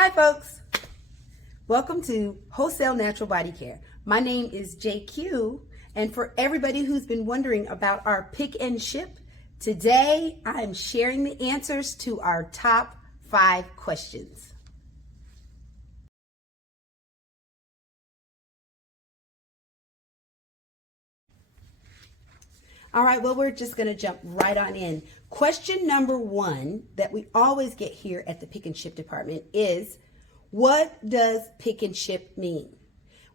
Hi folks, welcome to Wholesale Natural Body Care. My name is JQ, and for everybody who's been wondering about our pick and ship, today I'm sharing the answers to our top 5 questions. All right, well, we're just going to jump right on in. Question number 1 that we always get here at the pick and ship department is, what does pick and ship mean?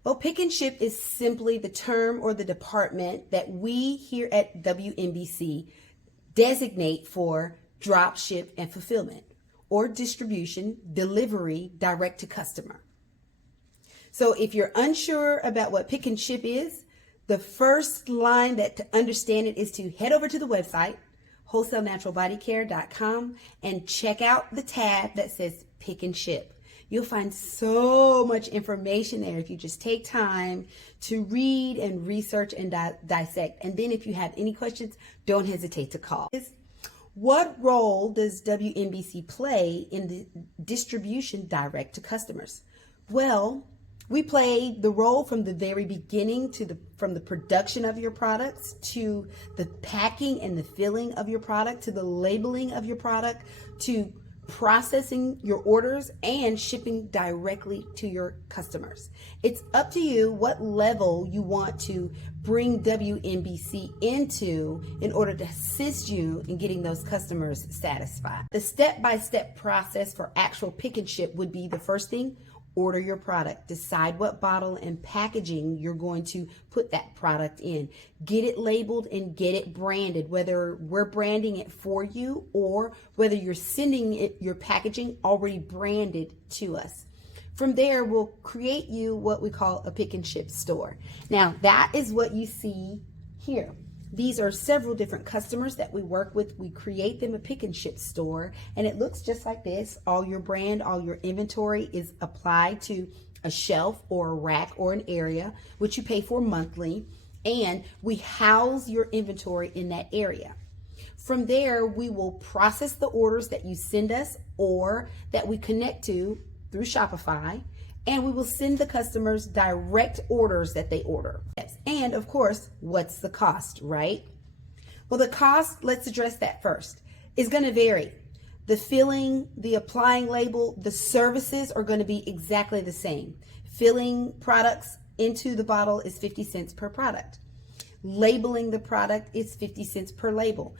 Well, pick and ship is simply the term or the department that we here at WNBC designate for drop ship and fulfillment, or distribution, delivery, direct to customer. So if you're unsure about what pick and ship is, the first line to understand it is to head over to the website, wholesalenaturalbodycare.com, and check out the tab that says pick and ship. You'll find so much information there if you just take time to read and research and dissect. And then if you have any questions, don't hesitate to call. What role does WNBC play in the distribution direct to customers? Well, we play the role from the very beginning from the production of your products to the packing and the filling of your product to the labeling of your product to processing your orders and shipping directly to your customers. It's up to you what level you want to bring WNBC into in order to assist you in getting those customers satisfied. The step-by-step process for actual pick and ship would be the first thing: order your product, decide what bottle and packaging you're going to put that product in, get it labeled and get it branded, whether we're branding it for you or whether you're sending it your packaging already branded to us. From there, we'll create you what we call a pick and ship store. Now, that is what you see here. These are several different customers that we work with. We create them a pick and ship store, and it looks just like this. All your brand, all your inventory is applied to a shelf or a rack or an area, which you pay for monthly, and we house your inventory in that area. From there, we will process the orders that you send us or that we connect to through Shopify, and we will send the customers direct orders that they order. Yes. And of course, what's the cost, right? Well, the cost, let's address that first, is going to vary. The filling, the applying label, the services are going to be exactly the same. Filling products into the bottle is 50 cents per product. Labeling the product is 50 cents per label.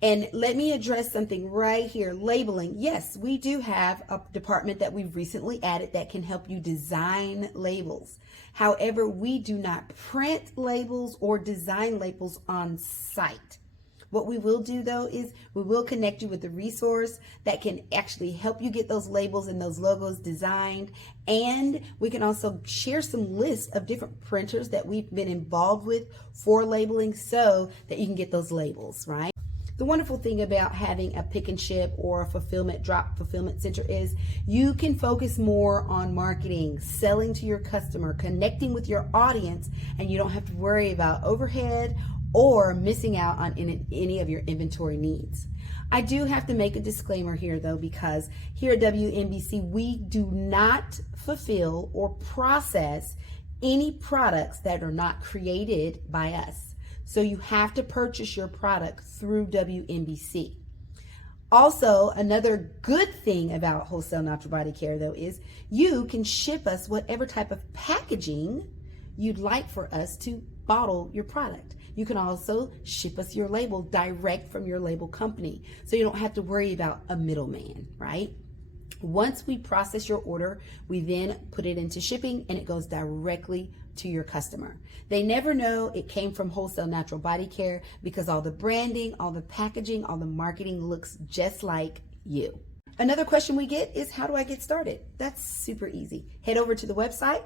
And let me address something right here. Labeling. Yes, we do have a department that we've recently added that can help you design labels. However, we do not print labels or design labels on site. What we will do though is we will connect you with a resource that can actually help you get those labels and those logos designed. And we can also share some lists of different printers that we've been involved with for labeling so that you can get those labels, right? The wonderful thing about having a pick and ship or a drop fulfillment center is you can focus more on marketing, selling to your customer, connecting with your audience, and you don't have to worry about overhead or missing out on any of your inventory needs. I do have to make a disclaimer here though, because here at WNBC, we do not fulfill or process any products that are not created by us. So you have to purchase your product through WNBC. Also, another good thing about Wholesale Natural Body Care though is you can ship us whatever type of packaging you'd like for us to bottle your product. You can also ship us your label direct from your label company, so you don't have to worry about a middleman, right? Once we process your order, we then put it into shipping and it goes directly to your customer. They never know it came from Wholesale Natural Body Care because all the branding, all the packaging, all the marketing looks just like you. Another question we get is, how do I get started? That's super easy. Head over to the website,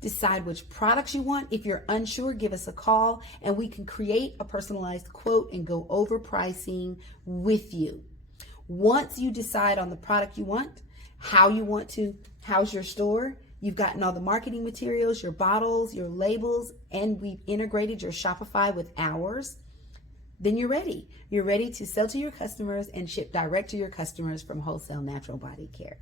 decide which products you want. If you're unsure, give us a call and we can create a personalized quote and go over pricing with you. Once you decide on the product you want, how you want to house your store, you've gotten all the marketing materials, your bottles, your labels, and we've integrated your Shopify with ours, then you're ready. You're ready to sell to your customers and ship direct to your customers from Wholesale Natural Body Care.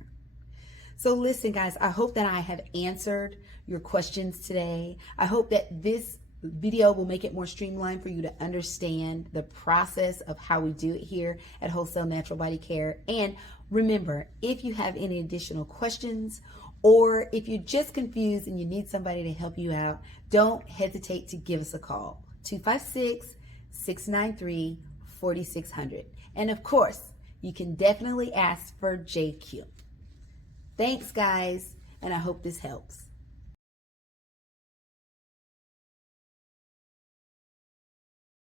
So listen, guys, I hope that I have answered your questions today. I hope that this video will make it more streamlined for you to understand the process of how we do it here at Wholesale Natural Body Care. And remember, if you have any additional questions, or if you're just confused and you need somebody to help you out, don't hesitate to give us a call. 256-693-4600. And of course, you can definitely ask for JQ. Thanks, guys, and I hope this helps.